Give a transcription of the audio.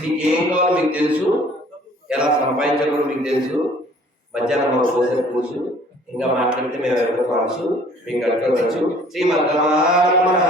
మీకు ఏం కావాలో మీకు తెలుసు ఎలా సంపాదించకూడదు మీకు తెలుసు మధ్యాహ్నం మా చూసే కూర్చు ఇంకా మాట్లాడితే మేము ఎవరు కావచ్చు మీకు అడగవచ్చు శ్రీమద్ మహాత్మా